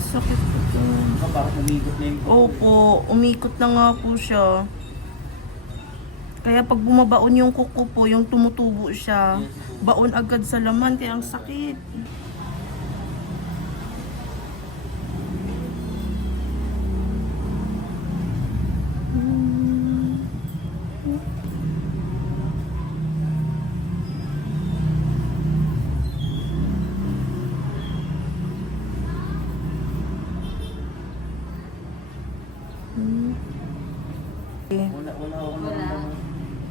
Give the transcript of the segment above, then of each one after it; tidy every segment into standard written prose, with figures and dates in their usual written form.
Ang sakit po to. Parang umikot na yung Opo, umikot na nga po siya. Kaya pag bumabaon yung kuko po, yung tumutubo siya, baon agad sa laman, kaya ang sakit. Wala ako naman.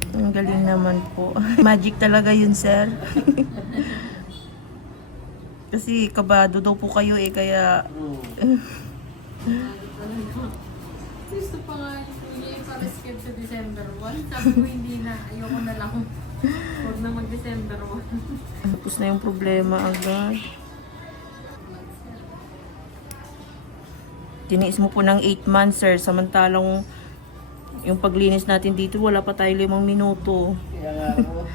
Ang galing naman po. Magic talaga yun, sir. Kasi kabado daw po kayo kaya... Gusto pa nga yung para skip sa December 1. Sabi ko hindi na, ayoko na lang. Huwag na mag-December 1. Tapos na yung problema agad. Tiniis mo po ng 8 months, sir. Samantalang yung paglinis natin dito, wala pa tayo 5 minuto. Kaya nga ako.